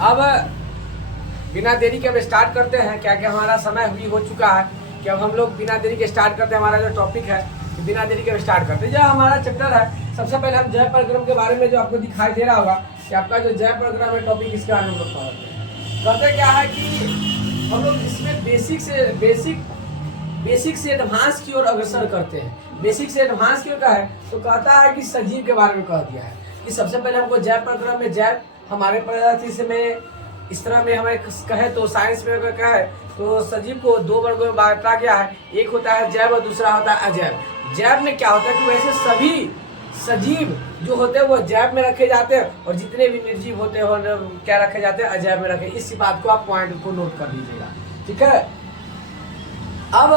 अब बिना देरी के अब स्टार्ट करते हैं, क्या क्या हमारा समय भी हो चुका है कि अब हम लोग बिना देरी के स्टार्ट करते हैं। हमारा जो टॉपिक है बिना देरी के स्टार्ट करते हैं। जो हमारा चैप्टर है, सबसे पहले हम जय प्रक्रम के बारे में जो आपको दिखाई दे रहा होगा कि आपका जो जय प्रक्रम है टॉपिक, इसके बारे में कहते क्या है कि हम लोग इसमें बेसिक से एडवांस की ओर अग्रसर करते हैं। बेसिक से एडवांस क्यों का है तो कहता है कि सजीव के बारे में कह दिया है कि सबसे पहले हमको जय प्रक्रम में जय हमारे पदार्थ में इस तरह में हमें कहे तो साइंस में अगर कहे तो सजीव को दो वर्गों में बांटा गया है। एक होता है जैव और दूसरा होता है अजैव। जैव में क्या होता है कि वैसे सभी सजीव जो होते हैं वो जैव में रखे जाते हैं और जितने भी निर्जीव होते हैं क्या रखे जाते हैं, अजैव में रखे। इस बात को आप पॉइंट को नोट कर लीजिएगा, ठीक है। अब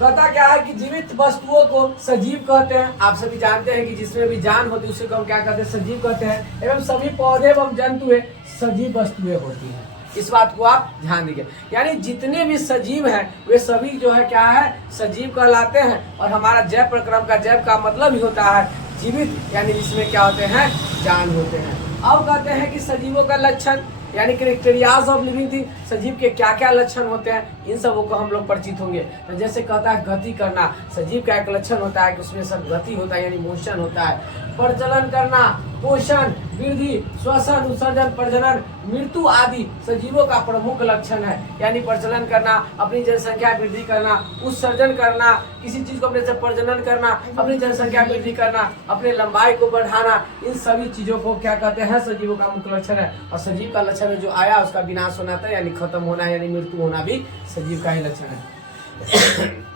कहता क्या है कि जीवित वस्तुओं को सजीव कहते हैं। आप सभी जानते हैं कि जिसमें भी जान होती है उसे हम क्या कहते हैं, सजीव कहते हैं। एवं सभी पौधे एवं जंतुएं सजीव वस्तुएं होती हैं। इस बात को आप ध्यान दीजिए, यानी जितने भी सजीव हैं वे सभी जो है क्या है, सजीव कहलाते हैं। और हमारा जैव प्रक्रम का जैव का मतलब ही होता है जीवित, यानी जिसमें क्या होते हैं, जान होते हैं। अब कहते हैं कि सजीवों का लक्षण यानी क्राइटेरियाज ऑफ लिविंग थिंग, सजीव के क्या क्या लक्षण होते हैं इन सबों को हम लोग परिचित होंगे। तो जैसे कहता है गति करना, सजीव का एक लक्षण होता है कि उसमें सब गति होता है यानी मोशन होता है। प्रजनन करना, पोषण, वृद्धि, श्वसन, उत्सर्जन, प्रजनन, मृत्यु आदि सजीवों का प्रमुख लक्षण है। यानी प्रजनन करना, अपनी जनसंख्या वृद्धि करना, उत्सर्जन करना, किसी चीज को अपने से प्रजनन करना, अपनी जनसंख्या वृद्धि करना, अपने लंबाई को बढ़ाना, इन सभी चीजों को क्या कहते हैं, सजीवों का मुख्य लक्षण है। और सजीव का लक्षण जो आया उसका विनाश होना था यानी खत्म होना यानी मृत्यु होना भी सजीव का ही लक्षण है।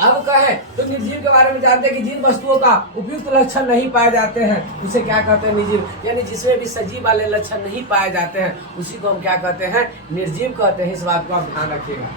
अब कहे तो निर्जीव के बारे में जानते हैं कि जिन वस्तुओं का उपयुक्त लक्षण नहीं पाए जाते हैं उसे क्या कहते हैं, निर्जीव। यानी जिसमें भी सजीव वाले लक्षण नहीं पाए जाते हैं उसी को हम क्या कहते हैं, निर्जीव कहते हैं। इस बात को आप ध्यान रखिएगा,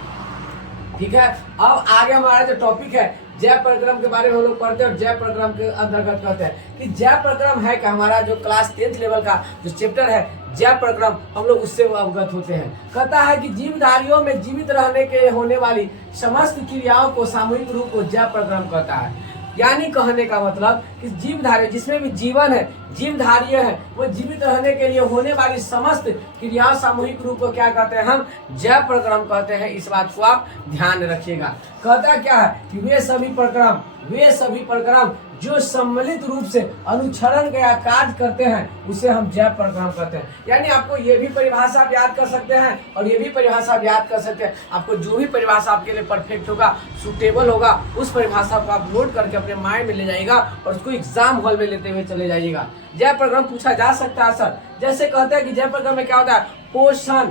ठीक है। अब आगे हमारा जो टॉपिक है जैव प्रक्रम के बारे में हम लोग पढ़ते हैं। और जैव प्रक्रम के अंतर्गत कहते हैं कि जैव प्रक्रम है कि हमारा जो क्लास 10th लेवल का जो चैप्टर है जैव प्रक्रम, हम लोग उससे अवगत होते हैं। कहता है कि जीवधारियों में जीवित रहने के होने वाली समस्त क्रियाओं को सामूहिक रूप को जैव प्रक्रम कहता है। यानी कहने का मतलब कि जीवधारी जिसमें भी जीवन है, जीवधारी है, वो जीवित रहने के लिए होने वाली समस्त क्रियाओं सामूहिक रूप को क्या कहते हैं, हम जैव प्रक्रम कहते हैं। इस बात को आप ध्यान रखिएगा। कहता क्या है कि वे सभी प्रक्रम जो सम्मिलित रूप से अनुचरण का कार्य करते हैं उसे हम जैव प्रक्रम कहते हैं। यानी आपको ये भी परिभाषा आप याद कर सकते हैं और ये भी परिभाषा आप याद कर सकते हैं। आपको जो भी परिभाषा आपके लिए परफेक्ट होगा, सुटेबल होगा, उस परिभाषा को आप नोट करके अपने माइंड में ले जाइएगा और उसको एग्जाम हॉल में लेते हुए चले जाइएगा। जैव प्रक्रम पूछा जा सकता है सर। जैसे कहते हैं कि जैव प्रक्रम में क्या होता है, पोषण,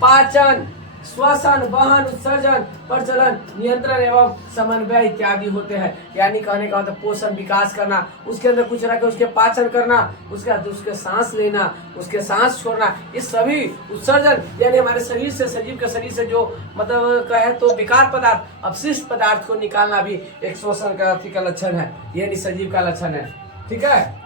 पाचन, श्वसन, वहन, उत्सर्जन, प्रचलन, नियंत्रण एवं समन्वय इत्यादि होते हैं। यानी कहने का मतलब पोषण, विकास करना, उसके अंदर कुछ रखे उसके पाचन करना, उसके बाद उसके सांस लेना, उसके सांस छोड़ना, इस सभी उत्सर्जन यानी हमारे शरीर से, सजीव के शरीर से जो मतलब कहे तो विकार पदार्थ, अपशिष्ट पदार्थ को निकालना भी एक श्वसन का लक्षण है, यानी सजीव का लक्षण है, ठीक है।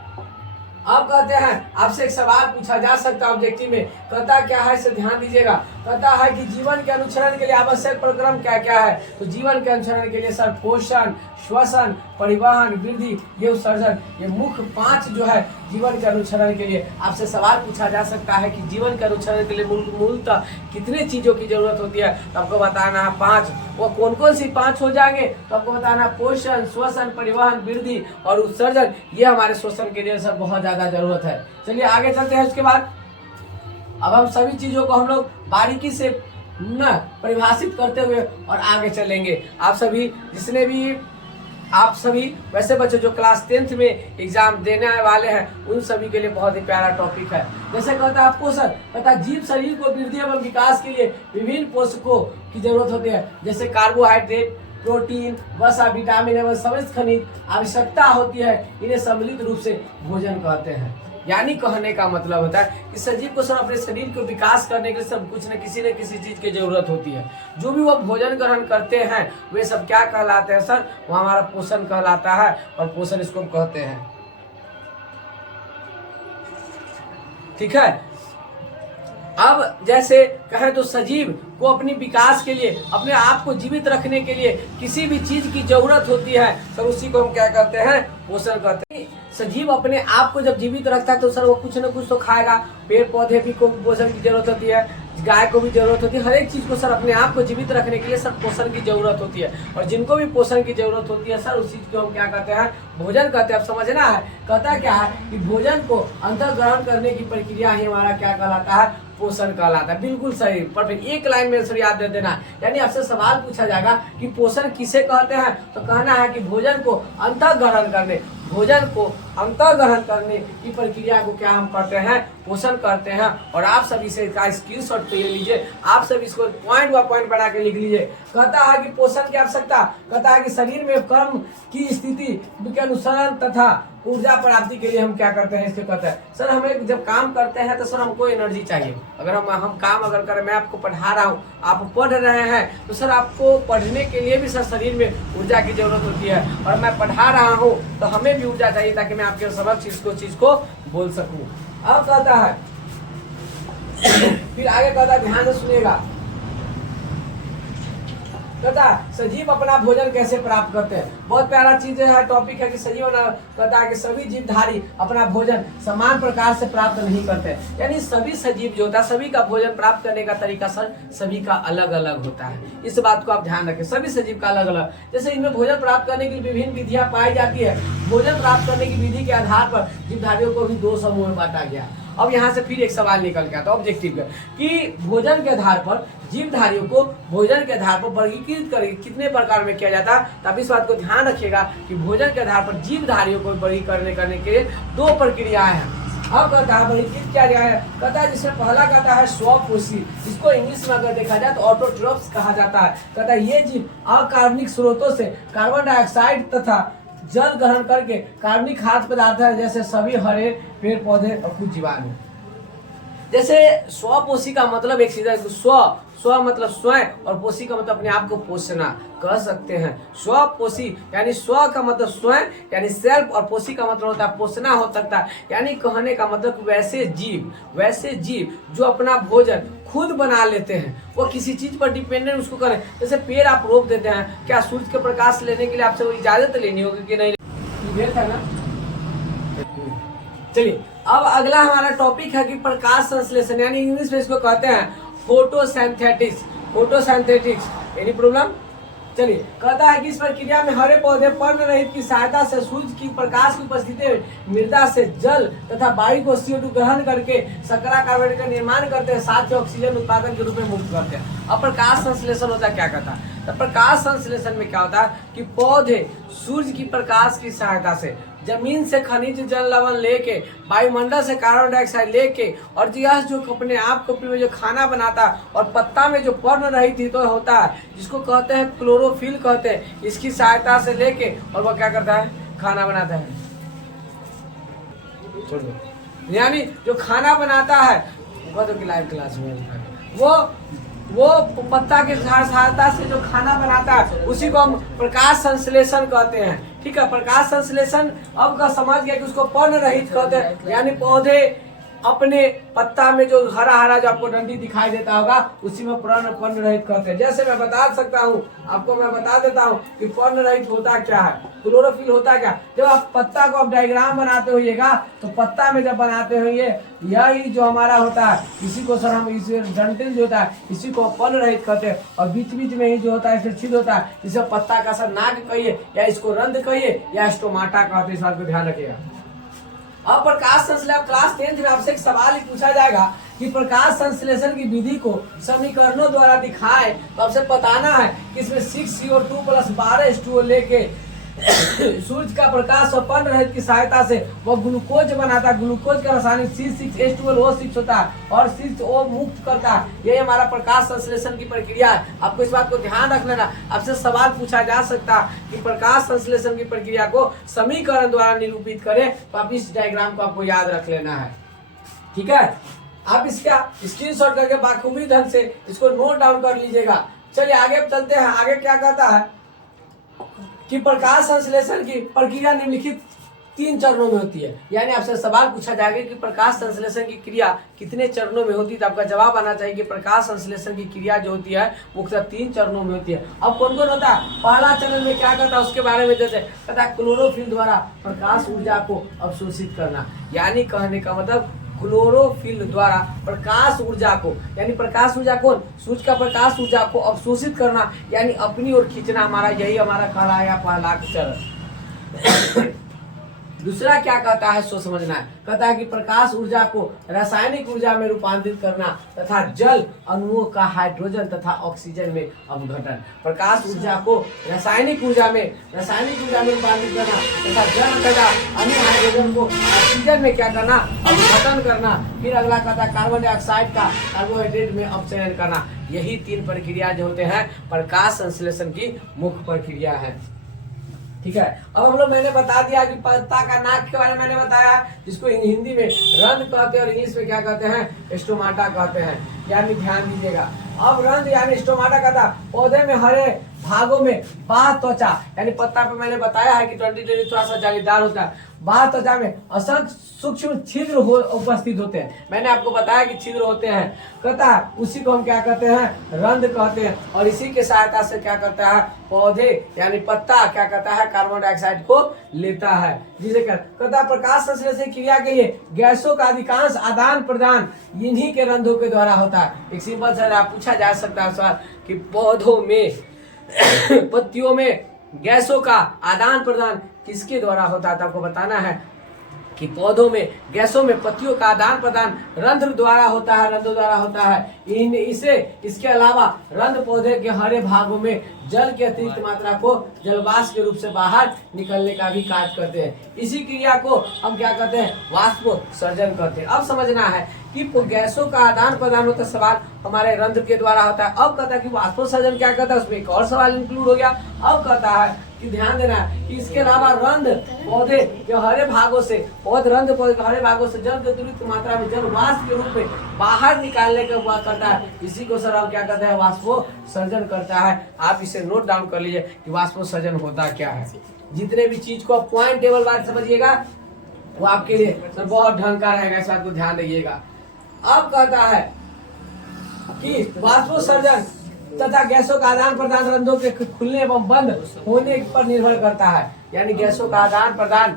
अब कहते हैं आपसे एक सवाल पूछा जा सकता है ऑब्जेक्टिव में, कहता क्या है इसे ध्यान दीजिएगा। कहता है कि जीवन के अनुचरण के लिए आवश्यक प्रक्रम क्या क्या है। तो जीवन के अनुचरण के लिए सर पोषण, श्वसन, परिवहन, वृद्धि, ये उत्सर्जन, ये मुख्य 5 जो है जीवन के अनुचरण के लिए। आपसे सवाल पूछा जा सकता है कि जीवन के अनुचरण के लिए मूलतः कितने चीजों की जरूरत होती है, तो आपको बताना है 5। वो कौन कौन सी 5 हो जाएंगे तो आपको बताना पोषण, श्वसन, परिवहन, वृद्धि और उत्सर्जन। ये हमारे श्वसन के लिए सर बहुत ज्यादा जरूरत है। चलिए आगे चलते हैं। उसके बाद अब हम सभी चीजों को हम लोग बारीकी से न परिभाषित करते हुए और आगे चलेंगे। आप सभी वैसे बच्चे जो क्लास 10th में एग्जाम देने वाले हैं उन सभी के लिए बहुत ही प्यारा टॉपिक है। जैसे कहता है पोषण, कहता है जीव शरीर को वृद्धि एवं विकास के लिए विभिन्न पोषकों की जरूरत होती है। जैसे कार्बोहाइड्रेट, प्रोटीन, वसा, विटामिन एवं समस्त खनिज आवश्यकता होती है। इन्हें सम्मिलित रूप से भोजन कहते हैं। यानी कहने का मतलब होता है कि सजीव को सब अपने शरीर को विकास करने के लिए सब कुछ न किसी चीज की जरूरत होती है। जो भी वो भोजन ग्रहण करते हैं वे सब क्या कहलाते हैं सर, वो हमारा पोषण कहलाता है और पोषण इसको कहते हैं, ठीक है। अब जैसे कहें तो सजीव को अपनी विकास के लिए, अपने आप को जीवित रखने के लिए किसी भी चीज की जरूरत होती है, सर उसी को हम क्या कहते हैं, पोषण कहते हैं। सजीव अपने आप को जब जीवित रखता है तो सर वो कुछ न कुछ तो खाएगा। पेड़ पौधे भी को पोषण की जरूरत होती है, गाय को भी जरूरत होती है, हर एक चीज को सर अपने आप को जीवित रखने के लिए सर पोषण की जरूरत होती है। और जिनको भी पोषण की जरूरत होती है सर उस चीज को हम क्या कहते हैं, भोजन कहते हैं। अब समझना है, कहता क्या है कि भोजन को अंतर ग्रहण करने की प्रक्रिया ही हमारा क्या कहलाता है, पोषण कहलाता है। बिल्कुल सही, परफेक्ट, एक लाइन में सर याद दे देना। यानी आपसे सवाल पूछा जाएगा कि पोषण किसे कहते हैं, तो कहना है कि भोजन को अंतर ग्रहण करने, भोजन को अंतर ग्रहण करने की प्रक्रिया को क्या हम करते हैं, पोषण करते हैं। और आप सभी से इसका स्क्रीनशॉट ले लीजिए, आप सब इसको पॉइंट बाय पॉइंट बना के लिख लीजिए। कहता है कि पोषण की आवश्यकता, कहता है कि शरीर में कर्म की स्थिति के अनुसरण तथा ऊर्जा प्राप्ति के लिए हम क्या करते हैं, इसके कहते हैं सर हमें जब काम करते हैं तो सर हमको एनर्जी चाहिए। अगर हम काम अगर करें, मैं आपको पढ़ा रहा हूँ, आप पढ़ रहे हैं, तो सर आपको पढ़ने के लिए भी सर शरीर में ऊर्जा की जरूरत होती है। और मैं पढ़ा रहा हूँ तो हमें भी ऊर्जा चाहिए ताकि मैं आपके समक्ष चीज को बोल सकूं। अब कहता है फिर आगे कहता है, ध्यान से सुनिएगा, कहता सजीव अपना भोजन कैसे प्राप्त करते हैं। बहुत प्यारा चीज है, टॉपिक है कि सजीव कहता है कि सभी जीवधारी अपना भोजन समान प्रकार से प्राप्त नहीं करते। यानी सभी सजीव जो होता है, सभी का भोजन प्राप्त करने का तरीका सर सभी का अलग अलग होता है। इस बात को आप ध्यान रखें, सभी सजीव का अलग अलग। जैसे इनमें भोजन प्राप्त करने की विभिन्न विधियां पाई जाती है। भोजन प्राप्त करने की विधि के आधार पर जीवधारियों को भी दो समूह में बांटा गया। अब यहाँ से फिर एक सवाल निकल के आता है ऑब्जेक्टिव का, कि भोजन के आधार पर जीवधारियों को भोजन के आधार पर वर्गीकृत कर कितने प्रकार में किया जाता है। तब इस बात को ध्यान रखिएगा कि भोजन के आधार पर जीवधारियों को वर्गीकरण करने के लिए दो प्रक्रियाएं हैं। अब कहता है वर्गीकृत किया गया है, कहता है जिसमें पहला कहता है स्वपोषी, इसको इंग्लिश में अगर देखा जाए तो ऑटोट्रॉप्स कहा जाता है। कहता है ये जीव अकार्बनिक स्रोतों से कार्बन डाइऑक्साइड तथा जल ग्रहण करके कार्बनिक खाद्य पदार्थ है, जैसे सभी हरे पेड़ पौधे और कुछ जीवाणु। जैसे स्वपोषी का मतलब एक सीधा स्व मतलब स्वयं और पोषी का मतलब अपने आप को पोषना कह सकते हैं। स्वपोषी यानी स्व का मतलब स्वयं यानी सेल्फ, और पोषी का मतलब होता है पोषना हो सकता है। यानी कहने का मतलब वैसे जीव जो अपना भोजन खुद बना लेते हैं, वो किसी चीज पर डिपेंडेंट उसको करें। जैसे पेड़ आप रोप देते हैं, क्या सूरज के प्रकाश लेने के लिए आपसे वो इजाजत लेनी होगी कि नहीं, था ना। चलिए अब अगला हमारा टॉपिक है कि प्रकाश संश्लेषण, यानी इंग्लिश में इसको कहते हैं फोटोसिंथेटिक्स। Any problem? चलिए कहता है कि इस प्रक्रिया में हरे पौधे पर्ण रहित की सहायता से सूर्य की प्रकाश की उपस्थिति में मृदा से जल तथा वायु को CO2 ग्रहण करके शर्करा कार्बोनेट का निर्माण करते हैं, साथ ही ऑक्सीजन उत्पादन के रूप में मुक्त करते हैं। अब प्रकाश संश्लेषण होता है, क्या कहता है, तो प्रकाश संश्लेषण में क्या होता है कि पौधे सूर्य की प्रकाश की सहायता से जमीन से खनिज जल लवण लेके, वायुमंडल से कार्बन डाइऑक्साइड लेके, और यह जो अपने आप को में जो खाना बनाता है, और पत्ता में जो पर्ण रहित हित होता है जिसको कहते हैं क्लोरोफिल कहते हैं, इसकी सहायता से लेके और वह क्या करता है, खाना बनाता है। यानी जो खाना बनाता है वो तो लाइव क्लास में वो पत्ता के सहायता से जो खाना बनाता है उसी को हम प्रकाश संश्लेषण कहते हैं। ठीक है, प्रकाश संश्लेषण अब का समझ गया कि उसको पर्ण रहित कहते हैं। यानी पौधे अपने पत्ता में जो हरा हरा जो आपको डंडी दिखाई देता होगा उसी में पर्ण रहित कहते हैं। जैसे मैं बता सकता हूँ आपको, मैं बता देता हूँ कि पर्ण रहित होता क्या है, क्लोरोफिल होता क्या। जब आप पत्ता को आप डायग्राम बनाते होइएगा तो पत्ता में जब बनाते होइए यही जो हमारा होता है, इसी को सर हम इस डंठल जो होता है इसी को पर्ण रहित कहते हैं। और बीच बीच में ही जो होता है फिर छिद्र होता है, जिसे पत्ता का सर नाक कहिए या इसको रंध्र कहिए या स्टोमाटा कहते हैं। इस बात को ध्यान रखिएगा। अब प्रकाश संश्लेषण क्लास 10 में आपसे एक सवाल ही पूछा जाएगा कि प्रकाश संश्लेषण की विधि को समीकरणों द्वारा दिखाएं, तो आपसे बताना है कि इसमें 6CO2 + 12H2O लेके सूर्य का प्रकाश और पर्ण रहित की सहायता से वो ग्लूकोज बनाता है। ग्लूकोज का रासायनिक C6H12O6 होता है और 6O मुक्त करता है। यही हमारा प्रकाश संश्लेषण की प्रक्रिया है। आपको इस बात को ध्यान रखना ना, आपसे सवाल पूछा जा सकता है कि प्रकाश संश्लेषण की प्रक्रिया को समीकरण द्वारा निरूपित करें, तो आप इस डायग्राम को आपको याद रख लेना है। ठीक है, आप इसका स्क्रीनशॉट करके बाखूबी ढंग से इसको नोट डाउन कर लीजिएगा। चलिए आगे चलते हैं। आगे क्या कहता है कि प्रकाश संश्लेषण की प्रक्रिया निम्नलिखित 3 चरणों में होती है। यानी आपसे सवाल पूछा जाएगा कि प्रकाश संश्लेषण की क्रिया कितने चरणों में होती है, तो आपका जवाब आना चाहिए कि प्रकाश संश्लेषण की क्रिया जो होती है मुख्यतः 3 चरणों में होती है। अब कौन कौन होता है? पहला चरण में क्या करता है उसके बारे में जैसे कहता है क्लोरोफिल द्वारा प्रकाश ऊर्जा को अवशोषित करना। यानी कहने का मतलब क्लोरोफिल द्वारा प्रकाश ऊर्जा को, यानी प्रकाश ऊर्जा कौन? सूर्य का प्रकाश ऊर्जा को अवशोषित करना, यानी अपनी ओर खींचना, हमारा यही हमारा कहलाया पहला चरण। दूसरा क्या कहता है सो समझना है। कहता है कि प्रकाश ऊर्जा को रासायनिक ऊर्जा में रूपांतरित करना तथा जल अणुओं का हाइड्रोजन तथा ऑक्सीजन में अपघटन। प्रकाश ऊर्जा को रासायनिक ऊर्जा में रूपांतरित करना तथा जल तथा अन्य हाइड्रोजन को ऑक्सीजन में क्या करना? अपघटन करना। फिर अगला कहता है कार्बन डाइऑक्साइड का कार्बोहाइड्रेट में अपचयन करना। यही 3 प्रक्रिया जो होते हैं प्रकाश संश्लेषण की मुख्य प्रक्रिया है। ठीक है। अब हम लोग मैंने बता दिया कि पत्ता का नाक के बारे में मैंने बताया, जिसको हिंदी में रंध्र कहते हैं और इंग्लिश में क्या कहते हैं? स्टोमाटा कहते हैं। यानी ध्यान दीजिएगा। अब रंध्र यानी स्टोमाटा का था पौधे में हरे भागों में बाह्य त्वचा, यानी पत्ता पे मैंने बताया है कि 20 थोड़ा सा जालीदार होता है। बाह्य त्वचा में असंख्य सूक्ष्म छिद्र उपस्थित होते हैं। मैंने आपको बताया कि छिद्र होते हैं। कहता है उसी को हम क्या कहते हैं? रंध्र कहते हैं। और इसी के सहायता से क्या करता है? पौधे यानी पत्ता क्या करता है? कार्बन डाइऑक्साइड को लेता है। जिसे कहता है प्रकाश संश्लेषण क्रिया के लिए गैसों का अधिकांश आदान प्रदान इन्हीं के रंध्रों के द्वारा होता है। एक सिंपल सा पूछा जा सकता है सवाल कि पौधों में पत्तियों में गैसों का आदान प्रदान किसके द्वारा होता है? तो आपको बताना है कि पौधों में गैसों में पत्तियों का आदान प्रदान रंध्र द्वारा होता है, इसके अलावा रंध्र पौधे के हरे भागों में जल की अतिरिक्त मात्रा को जलवाष्प के रूप से बाहर निकलने का भी कार्य करते हैं। इसी क्रिया को हम क्या कहते हैं? वाष्पोत्सर्जन कहते हैं। अब समझना है कि गैसों का आदान प्रदान होता है, सवाल हमारे रंध्र के द्वारा होता है। अब कहता है कि वाष्पोत्सर्जन क्या करता है? उसमें एक और सवाल इंक्लूड हो गया। अब कहता है कि ध्यान देना कि इसके अलावा रंध्र पौधे के हरे भागों से जल की अतिरिक्त मात्रा में जल वाष्प के रूप में बाहर निकालने का हुआ करता है। इसी को सर हम क्या कहते हैं? वाष्पोत्सर्जन करता है। आप इसे नोट डाउन कर लीजिए कि वाष्पोत्सर्जन होता क्या है। जितने भी चीज को पॉइंट टेबल बात समझिएगा वो आपके लिए सर बहुत ढंग का रहेगा, इस बात को ध्यान रखिएगा। अब कहता है कि वाष्पोत्सर्जन तथा गैसों का आदान प्रदान रंध्रों के खुलने एवं बंद होने पर निर्भर करता है। यानी गैसों का आदान प्रदान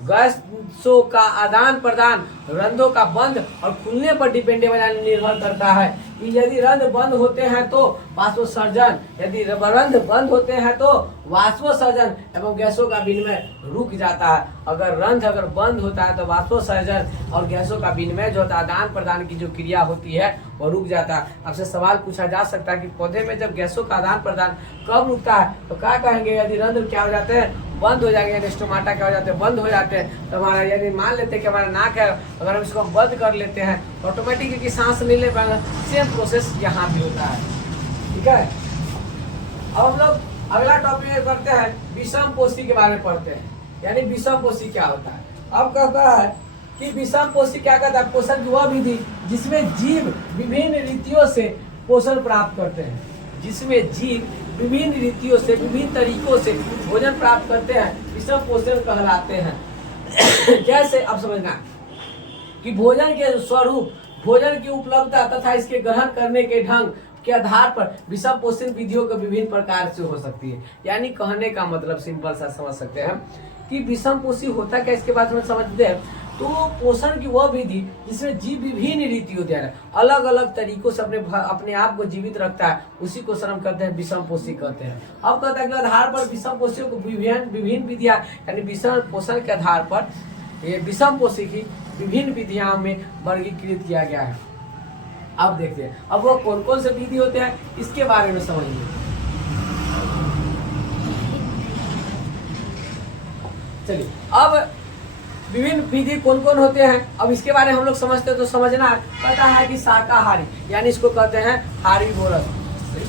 गैसों का आदान प्रदान रंध्रों का बंद और खुलने पर डिपेंडेबल यानी निर्भर करता है कि यदि रंध्र बंद होते हैं तो वाष्पोत्सर्जन, यदि रंध्र बंद होते हैं तो वाष्पोत्सर्जन एवं गैसों का विनिमय रुक जाता है। अगर बंद होता है तो वाष्पोत्सर्जन और गैसों का विनिमय जो होता है आदान प्रदान की जो क्रिया होती है वो रुक जाता है। आपसे सवाल पूछा जा सकता है कि पौधे में जब गैसों का आदान प्रदान कब रुकता है? तो क्या कहेंगे? यदि रंध्र क्या हो जाते हैं? बंद हो जाएंगे। यानी स्टोमाटा क्या हो जाते हैं? बंद हो जाते हैं। तो हमारा यानी मान लेते हैं कि हमारा नाक है, अगर हम इसको बंद कर लेते हैं ऑटोमेटिक की सांस नहीं ले पाएंगे। सेम प्रोसेस यहाँ भी होता है। ठीक है। अब हम लोग अगला टॉपिक करते हैं विषम पोषी के बारे में पढ़ते हैं। यानी विषम पोषी क्या होता है? अब कहता है कि विषम पोषी क्या कहता है? पोषण की वह विधि जिसमें जीव विभिन्न रीतियों से पोषण प्राप्त करते हैं। जिसमें जीव विभिन्न रीतियों से विभिन्न तरीकों से भोजन प्राप्त करते हैं, विषम पोषण कहलाते हैं। कैसे? अब समझना कि भोजन के स्वरूप, भोजन की उपलब्धता तथा इसके ग्रहण करने के ढंग के आधार पर विषम पोषण विधियों को विभिन्न प्रकार से हो सकती है। यानी कहने का मतलब सिंपल सा समझ सकते हैं कि विषम पोषी होता क्या, इसके बाद में समझते हैं। तो पोषण की वह विधि जिसमें जीव विभिन्न रीतियों द्वारा अलग अलग तरीकों से अपने आप को जीवित रखता है, उसी को सर हम कहते हैं विषम पोषी कहते हैं। अब कहता है कि आधार पर विषम पोषियों को विभिन्न विधियां यानी विषम पोषण के आधार पर ये विषम पोषी की विभिन्न विधियां में वर्गीकृत किया गया है। अब देखते हैं अब वो कौन कौन से विधि होते हैं इसके बारे में समझिए। चलिए अब विभिन्न विधि कौन कौन होते हैं अब इसके बारे में हम लोग समझते हैं। तो समझना पता है कि शाकाहारी यानी इसको कहते हैं हारीबोरस,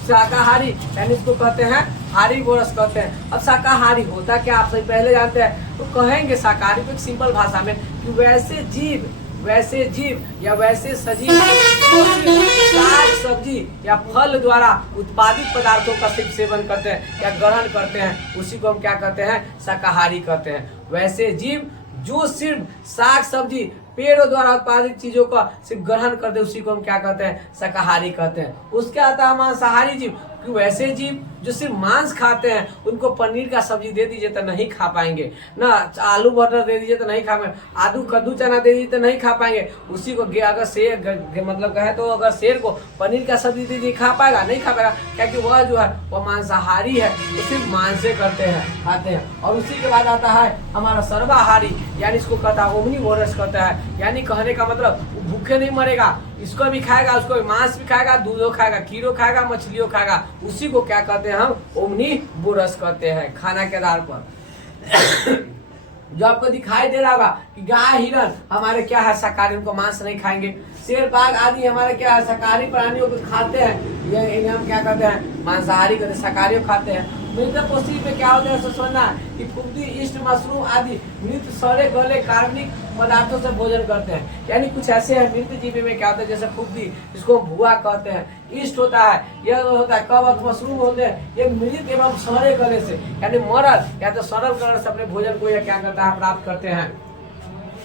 शाकाहारी यानी इसको कहते हैं हारीबोरस कहते हैं। अब शाकाहारी होता क्या आप सही पहले जानते हैं, तो कहेंगे शाकाहारी को एक सिंपल भाषा में कि वैसे जीव या वैसे सजीव साग सब्जी या फल द्वारा उत्पादित पदार्थों का सिर्फ सेवन करते हैं या ग्रहण करते हैं, उसी को हम क्या कहते हैं? शाकाहारी कहते हैं। वैसे जीव जो सिर्फ साग सब्जी पेड़ों द्वारा उत्पादित चीजों का सिर्फ ग्रहण करते, उसी को हम क्या कहते हैं, शाकाहारी कहते हैं। उसके आता है मांसाहारी जीव, कि वैसे जीव जो सिर्फ मांस खाते हैं, उनको पनीर का सब्जी दे दीजिए तो नहीं खा पाएंगे, ना आलू मटर दे दीजिए तो नहीं खा पाएंगे, आलू कद्दू चना दे दीजिए तो नहीं खा पाएंगे। उसी को अगर शेर मतलब कहे तो अगर शेर को पनीर का सब्जी दे दीजिए खा पाएगा, नहीं खा पाएगा, क्योंकि वह जो है वह मांसाहारी है, तो सिर्फ मांस से करते हैं, खाते हैं। और उसी के बाद आता है हमारा सर्वाहारी, यानी इसको कहता है ओमनीवोरस कहता है, यानी कहने का मतलब भूखे नहीं मरेगा, इसको भी खाएगा, उसको भी मांस भी खाएगा, दूधो खाएगा, कीड़ो खाएगा, मछलियों खाएगा। उसी को क्या कहते हैं हम, ओमनीवोरस कहते हैं, खाना के आधार पर। जो आपको दिखाई दे रहा होगा कि गाय हिरण हमारे क्या है, शाकाहारी, उनको मांस नहीं खाएंगे। शेर बाघ आदि हमारे क्या है, शाकाहारी प्राणियों को खाते हैं, ये इन्हें हम क्या कहते हैं, मांसाहारी कहते हैं, शाकाहारी खाते हैं। मृतपोषी में क्या होता है, समझना कि फुद्दी, ईस्ट, मशरूम आदि मृत सड़े गले कार्बनिक पदार्थों से भोजन करते हैं। यानी कुछ ऐसे हैं मृत जीवी में क्या होता है, जैसे फुद्दी, जिसको भुआ कहते हैं, ईस्ट होता है, यह होता है कवक, मशरूम होते हैं, ये मृत एवं सड़े गले से, यानी मरल या तो सरल करण से अपने भोजन को यह क्या करता है, प्राप्त करते हैं।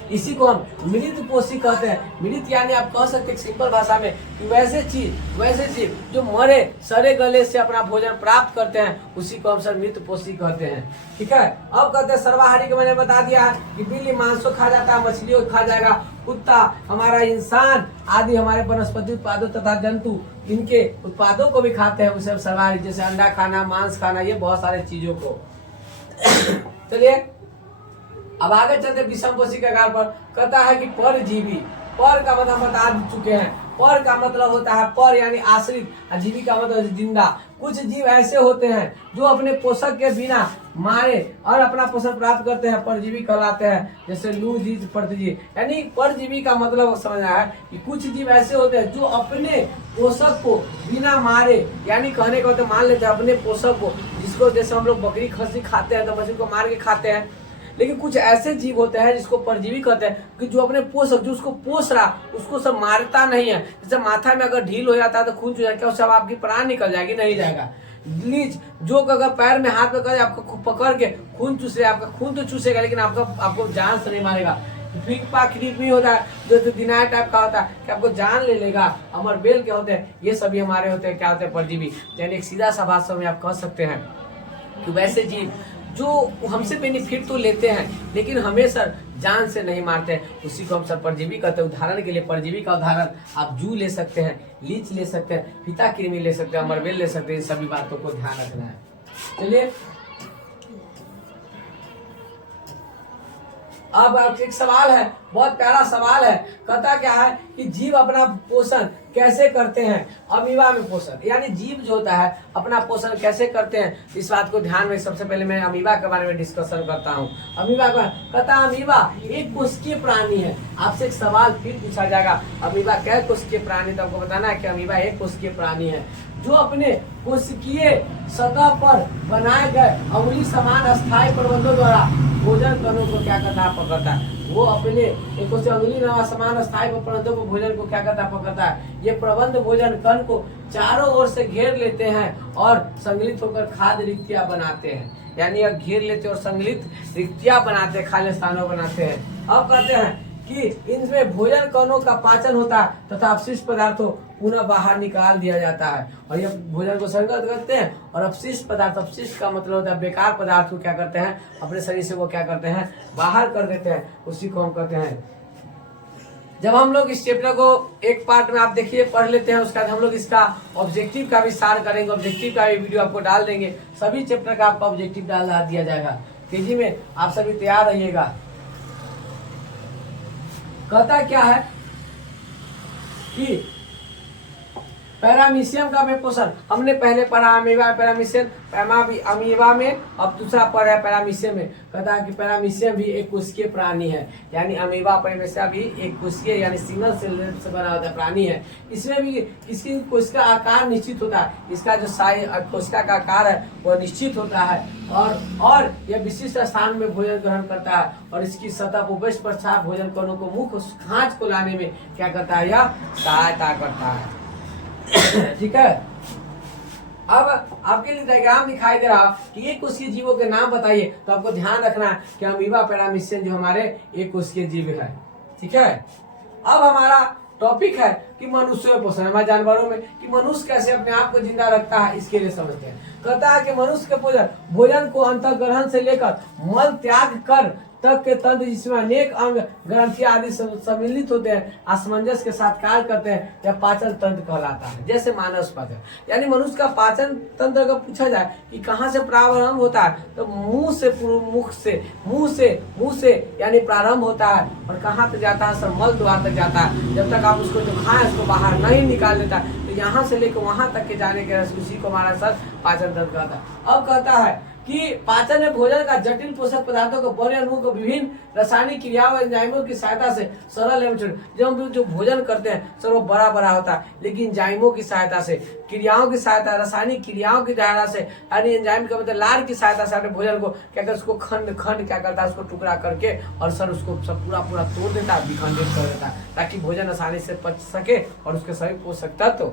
इसी को हम मृतपोषी कहते हैं। मृत यानी आप कह सकते हैं सिंपल भाषा में कि वैसे चीज जो मरे सड़े गले से अपना भोजन प्राप्त करते हैं, उसी को हम सर मृतपोषी कहते हैं। ठीक है, अब कहते हैं सर्वाहारी को मैंने बता दिया है कि बिल्ली मांसो खा जाता है, मछलियों खा जाएगा, कुत्ता, हमारा इंसान आदि हमारे वनस्पति उत्पादों तथा जंतु इनके उत्पादों को भी खाते हैं, उसे सर्वाहारी, जैसे अंडा खाना, मांस खाना, ये बहुत सारे चीजों को। चलिए अब आगे चलते विषमपोषी के आधार पर। कहता है कि परजीवी, पर का मतलब बता चुके हैं, पर का मतलब होता है पर यानी आश्रित, जीवी का मतलब जिंदा। कुछ जीव ऐसे होते हैं जो अपने पोषक के बिना मारे और अपना पोषण प्राप्त करते हैं, परजीवी कहलाते हैं, जैसे लू जीव, परजीवी। यानी परजीवी का मतलब समझना है कि कुछ जीव ऐसे होते हैं जो अपने पोषक को बिना मारे, यानी कहने का मतलब मान लेते हैं अपने पोषक को, जिसको जैसे हम लोग बकरी खस्सी खाते हैं तो मछली को मार के खाते हैं, लेकिन कुछ ऐसे जीव होते हैं जिसको परजीवी कहते हैं कि जो अपने पोषक, जो उसको पोष रहा, उसको सब मारता नहीं है। जैसे माथा में अगर ढील हो जाता है तो खून चूस जाएगा, उससे आपकी प्राण निकल जाएगी, नहीं जाएगा। लीच जो अगर पैर में हाथ में कर आपको पकड़ के खून चूस रहे, आपका खून तो चूसेगा लेकिन आपको जान से नहीं मारेगा। भी होता है जो दिनाय टाइप का होता है कि आपको जान ले लेगा। अमर बेल के होते हैं, ये सभी हमारे होते हैं, क्या होते हैं, परजीवी। यानी एक सीधा सा भाषा में आप कह सकते हैं कि वैसे जीव जो हमसे बेनिफिट तो लेते हैं लेकिन हमेशा जान से नहीं मारते हैं, उसी को हम सब परजीवी कहते हैं। उदाहरण के लिए परजीवी का उदाहरण आप जू ले सकते हैं, लीच ले सकते हैं, फीता कृमि ले सकते हैं, अमरबेल ले सकते हैं। इन सभी बातों को ध्यान रखना है। चलिए अब एक सवाल है, बहुत प्यारा सवाल है। कहता क्या है कि जीव अपना पोषण कैसे करते हैं, अमीबा में पोषण, यानी जीव जो होता है अपना पोषण कैसे करते हैं, इस बात को ध्यान में। सबसे पहले मैं अमीबा के बारे में डिस्कशन करता हूँ। अमीबा का कहता है अमीबा एक कोशिकीय प्राणी है। आपसे एक सवाल फिर पूछा जाएगा, अमीबा क्या कोशिकीय प्राणी, तो आपको बताना है कि अमीबा एक कोशिकीय प्राणी है जो अपने कोशिकीय सतह पर बनाए गए अंगुली समान अस्थायी प्रबंधों द्वारा भोजन कणों को क्या करता है, पकड़ता है। वो अपने एक अंगुली समान स्थायी प्रबंधों को भोजन को क्या करता है, पकड़ता है। ये प्रबंध भोजन कण को चारों ओर से घेर लेते हैं और संगलित होकर खाद्य रिक्तियां बनाते हैं। यानी घेर लेते और संगलित रिक्तियां बनाते हैं, खाली स्थानों बनाते हैं। अब कहते हैं कि इनमें भोजन कणों का पाचन होता है तथा अपशिष्ट पदार्थों पुनः बाहर निकाल दिया जाता है और ये भोजन को संगत करते हैं। और अपशिष्ट पदार्थ, अपशिष्ट का मतलब होता है बेकार पदार्थ को क्या करते हैं, अपने शरीर से वो क्या करते हैं, बाहर कर देते हैं। उसी को हम कहते हैं। जब हम लोग इस चैप्टर को एक पार्ट में आप देखिए पढ़ लेते हैं, उसके बाद हम लोग इसका ऑब्जेक्टिव का भी सार करेंगे, ऑब्जेक्टिव का भी वीडियो आपको डाल देंगे। सभी चैप्टर का आपका ऑब्जेक्टिव डाल दिया जाएगा। तेजी में आप सभी तैयार रहिएगा। कहता क्या है कि पैरामीशियम का में पोषण हमने पहले पढ़ा, अमीबा पैरामीशियम, अमीबा में, अब दूसरा पढ़ा है पैरामीशियम में। कहता है कि पैरामीशियम भी एक कोशिकीय प्राणी है, यानी अमीबा पैरामीशियम भी एक कोशिकीय यानी सिंगल सेल से बना होता है प्राणी है। इसमें भी इसकी कोशिका आकार निश्चित होता है, इसका जो साइज कोशिका का आकार है वह निश्चित होता है और यह विशिष्ट स्थान में भोजन ग्रहण करता है और इसकी सतह पर पश्चात भोजन कणों को मुख्य खांच को लाने में क्या करता है, यह सहायता करता है। ठीक है। अब आपके लिए डायग्राम दिखाई दे रहा कि एक कोशिकीय जीवों के नाम बताइए, तो आपको ध्यान रखना है कि अमीबा पैरामीशियन जो हमारे एक कोशिकीय जीव है। ठीक है, अब हमारा टॉपिक है कि मनुष्य में पोषण, हमारे जानवरों में कि मनुष्य कैसे अपने आप को जिंदा रखता है, इसके लिए समझते हैं। कहता है कि मनुष्य के भोजन को अंतःग्रहण से लेकर मल त्याग कर तक के तंत्र, जिसमें अनेक अंग ग्रंथियां आदि सम्मिलित होते हैं, असमंजस के साथ कार्य करते हैं, यह पाचन तंत्र कहलाता है। जैसे मानव पाचन, यानी मनुष्य का पाचन तंत्र अगर पूछा जाए कि कहाँ से प्रारंभ होता है, तो मुंह से यानी प्रारंभ होता है और कहाँ तक जाता है, सर मल द्वार तक जाता है। जब तक आप उसको जो खाएं उसको बाहर नहीं निकाल देता, तो यहाँ से लेकर वहां तक के जाने के उसी को हमारा सर पाचन तंत्र कहता है। अब कहता है कि पाचन में भोजन का जटिल पोषक पदार्थों को बड़े अणुओं को विभिन्न रासायनिक क्रियाओं एंजाइमों की सहायता से सरल एवं जब हम जो भोजन करते हैं सर वो बड़ा बड़ा होता है, लेकिन एंजाइमों की सहायता से, क्रियाओं की सहायता, रासायनिक क्रियाओं की सहायता से, यानी एंजाइम का मतलब लार की सहायता से अपने भोजन को क्या करता है, उसको खंड खंड क्या करता है, उसको टुकड़ा करके और सर उसको सब पूरा तोड़ देता है, विखंडित कर देता है, ताकि भोजन आसानी से पच सके और उसके सभी पोषक तत्व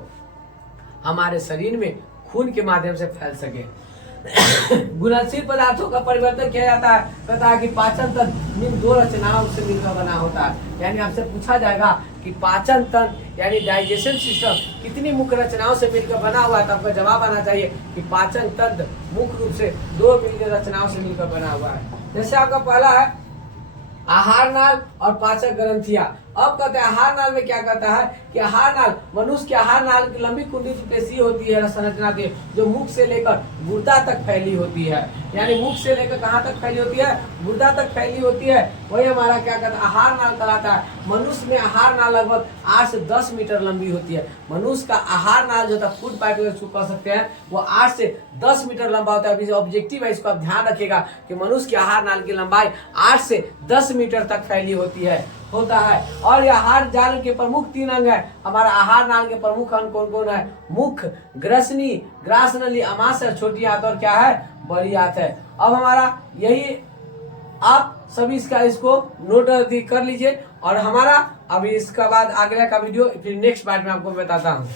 हमारे शरीर में खून के माध्यम से फैल सके। गुणनशील पदार्थों का परिवर्तन किया जाता है। कहता है कि पाचन तंत्र इन दो रचनाओं से मिलकर बना होता है। यानी आपसे पूछा जाएगा कि पाचन तंत्र यानी डाइजेशन सिस्टम कितनी मुख्य रचनाओं से मिलकर बना हुआ है, तो आपका जवाब आना चाहिए कि पाचन तंत्र मुख्य रूप से दो मिलकर रचनाओं से मिलकर बना हुआ है। जैसे आपका पहला है आहार नाल और पाचक ग्रंथियां। अब कहते हैं आहार नाल में क्या कहता है कि आहार नाल, मनुष्य के आहार नाल की लंबी कुंडली पेशी होती है, संरचना की, जो मुख से लेकर गुर्दा तक फैली होती है। यानी मुख से लेकर कहाँ तक फैली होती है, गुर्दा तक फैली होती है, वही हमारा क्या कहता है आहार नाल कहलाता है। मनुष्य में आहार नाल लगभग 8 से 10 मीटर लंबी होती है। मनुष्य का आहार नाल जो था फूड पाइप कह सकते हैं, वो 8 से 10 मीटर लंबा होता है। ऑब्जेक्टिव है, इसको आप ध्यान रखिएगा कि मनुष्य के आहार नाल की लंबाई 8 से 10 मीटर तक फैली होता है। और यह आहार जाल के प्रमुख 3 अंग है। हमारा आहार नाल के प्रमुख अंग कौन कौन है? मुख, ग्रसनी, ग्रासनली, अमाशय, छोटी आंत और क्या है, बड़ी आंत है। अब हमारा यही आप सभी इसको नोट कर लीजिए। और हमारा अभी इसका बाद अगला का वीडियो फिर नेक्स्ट पार्ट में आपको बताता हूँ।